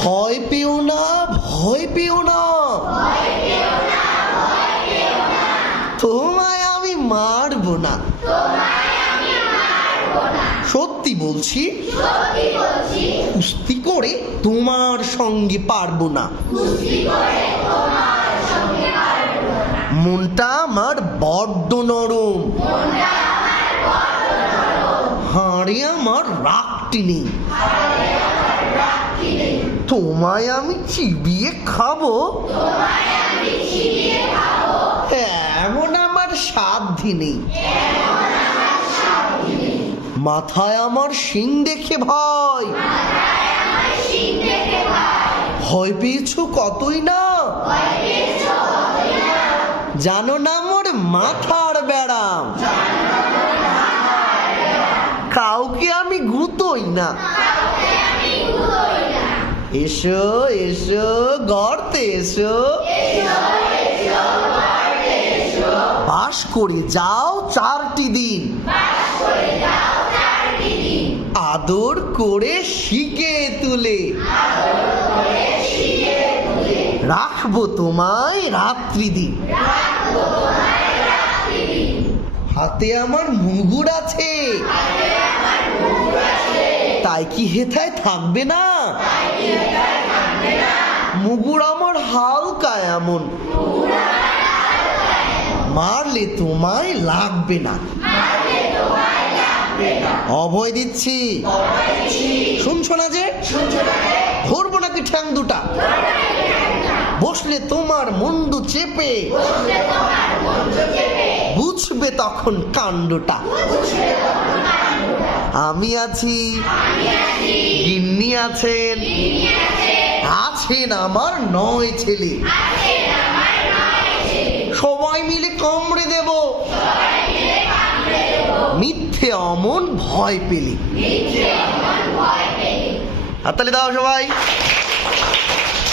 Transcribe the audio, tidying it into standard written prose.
ভয় পেও না, ভয় পেও না, তোমায় আমি মারবো না। সত্যি বলছি, কুস্তি করে তোমার সঙ্গে পারবো না। মনটা আমার বড্ড নরম, হাড়ে আমার রাগটি নেই। তোমায় আমি চিবিয়ে খাবো, এমন আমার সাধ্যি নেই। মাথায় আমার শিং দেখে ভয়, ভয় পেয়েছো কতই না, জানো না মোর মাথার ব্যারাম। কাউকে আমি গুতোই না। এসো এসো গর্তে এসো, বাস করে যাও 4টি দিন, আদর করে শিকে তুলে রাখবো তোমায় রাত্রি দিন। হাতে আমার মুগুর আছে, তাই কি হেথায় থাকবে না? মুগুর আমার হালকা এমন, মারলে তোমায় লাগবে না। অভয় দিচ্ছি, শুনছো না যে? ধরবো নাকি ঠ্যাং দুটা? বসলে তোমার মুন্ডু চেপে বুঝবে তখন কাণ্ডটা। আমি আছি, গিন্নি আছেন, আছেন আমার 9 ছেলে, সবাই মিলে কামড়ে দেব মিথ্যে অমন ভয় পেলে। হাততালি দাও সবাই।